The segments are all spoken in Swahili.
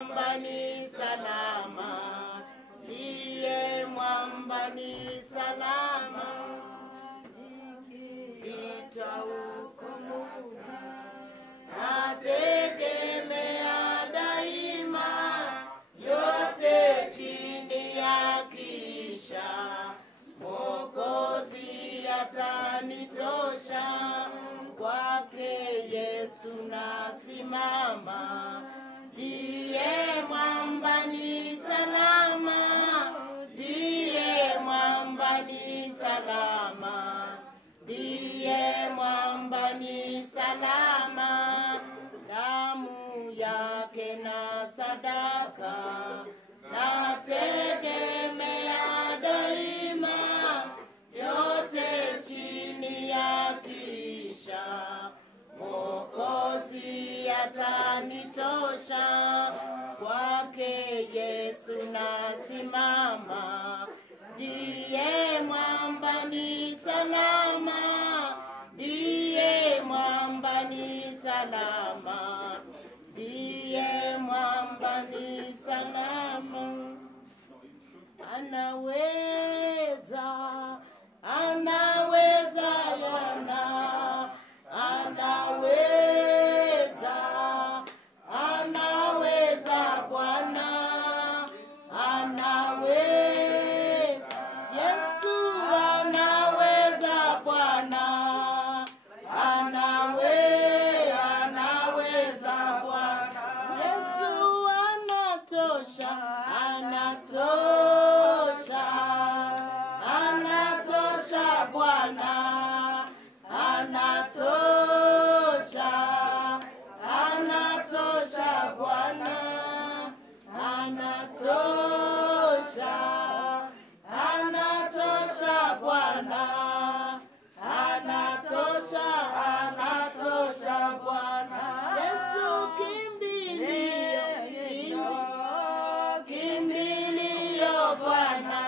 Mwamba ni salama, ndiye mwamba ni salama, nikiitwa hukumuni, nategemea daima, yote chini ya kisha, Mwokozi atanitosha, kwake Yesu nasimama. Ndiye mwamba ni salama, ndiye mwamba ni salama, ndiye mwamba ni salama. Damu yake na sadaka, nategemea daima, yote chini ya kisha, Mwokozi atanitosha, kwake Yesu nasimama. Ndiye mwamba ni salama, ndiye mwamba ni salama, ndiye mwamba ni salama. Anaweza, anaweza yana, anaweza, anaweza Bwana, anaweza, Yesu anaweza Bwana, anaweza Bwana, Yesu anatosha, anatosha, anatosha Bwana, anatosha, anatosha Bwana, anatosha, anatosha Bwana, anatosha, anatosha Bwana. Yesu kimbilio, kimbilio Bwana,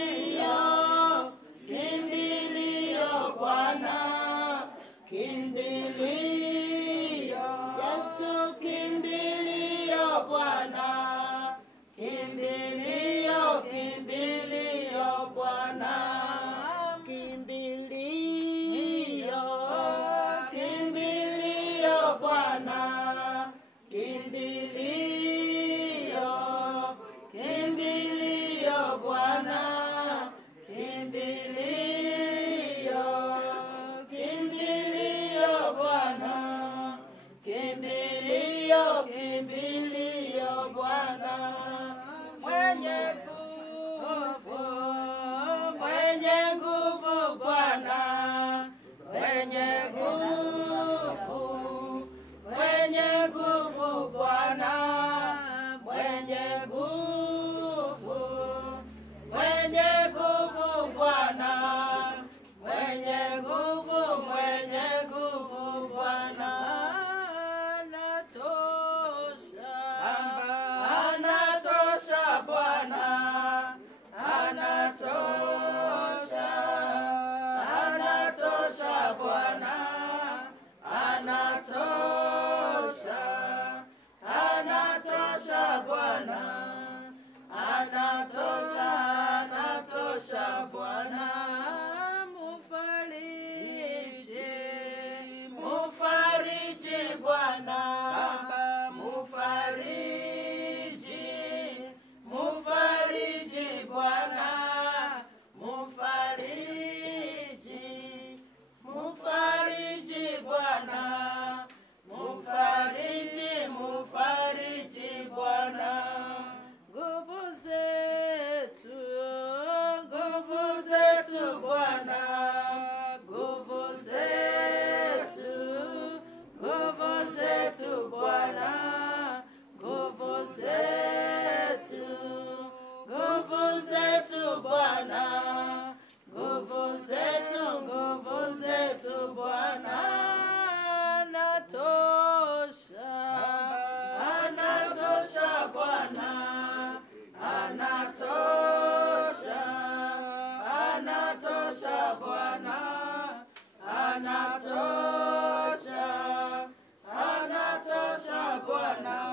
kimbilio, kimbilio Bwana, kimbilio, Yesu kimbilio Bwana, kimbilio, kimbilio Bwana, kimbilio, kimbilio Bwana, kimbilio, kimbilio Bwana, kimbilio, kimbilio Bwana, kimbilio, kimbilio Bwana, mwenye nguvu, mwenye nguvu Bwana, mwenye nguvu, mwenye nguvu Bwana, mwenye nguvu, mwenye nguvu Bwana, mwenye nguvu, mwenye nguvu Bwana, anatosha, Bwana.